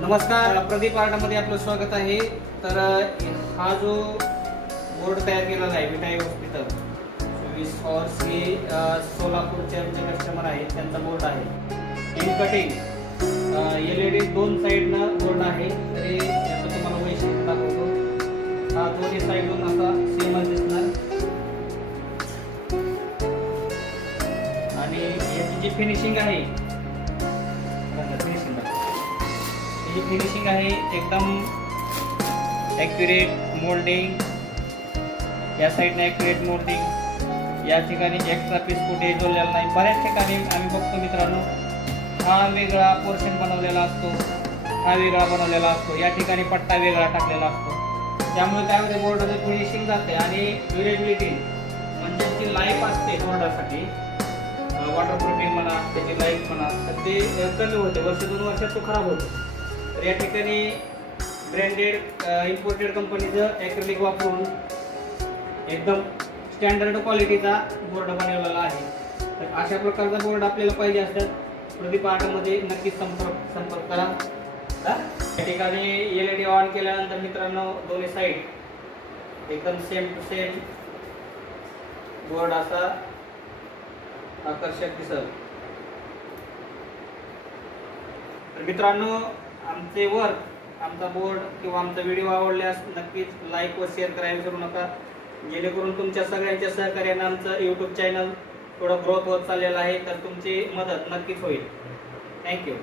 नमस्कार, प्रदीप आर्टमध्ये आपलं स्वागत आहे। तर हा जो बोर्ड तयार केलेला आहे विटाई हॉस्पिटल 24 हॉर्स हे सोलापूरचे आमचे कस्टमर आहेत, त्यांचा बोर्ड आहे। इन कटिंग LED दोन साइडनं बोर्ड आहे। तरी याचं तुम्हाला वैशिष्ट्य दाखवतो। हा दोन्ही साइडून असा सेमच दिसणार आणि याची जी फिनिशिंग आहे ही फिनिशिंग आहे एकदम ॲक्युरेट मोल्डिंग। या साईडने ॲक्युरेट मोल्डिंग, या ठिकाणी एक्स्ट्रा पीस कुठे जोडलेला नाही। बऱ्याच ठिकाणी आम्ही बघतो मित्रांनो, हा वेगळा पोर्शन बनवलेला असतो, हा वेगळा बनवलेला असतो, या ठिकाणी पट्टा वेगळा टाकलेला असतो। त्यामुळे काय होते, बोर्डाची फिनिशिंग जाते आणि ड्युरेबिलिटी म्हणजे जी लाईफ असते बोर्डासाठी, वॉटरप्रूफिंग म्हणा, त्याची लाईफ म्हणा, तर ते कमी होते, वर्ष 2 वर्षात तो खराब होतो। तर या ठिकाणी ब्रँडेड इम्पोर्टेड कंपनीचं ॲक्रिलिक वापरून एकदम स्टँडर्ड क्वालिटीचा बोर्ड बनवलेला आहे। तर अशा प्रकारचा बोर्ड आपल्याला पाहिजे असतात प्रदीप आर्टमध्ये नक्कीच संपर्क करा। या ठिकाणी LED ऑन केल्यानंतर मित्रांनो दोन्ही साईड एकदम सेम टू सेम बोर्ड असा आकर्षक दिसेल। तर मित्रांनो, आमचे वर्क, आमचा बोर्ड किंवा आमचा व्हिडिओ आवडल्यास नक्कीच लाईक व शेअर करायला विसरू नका, जेणेकरून तुमच्या सगळ्यांच्या सहकार्याने आमचं YouTube चॅनल थोडं ग्रोथ होत चाललेलं आहे। तर तुमची मदत नक्कीच होईल। थँक्यू।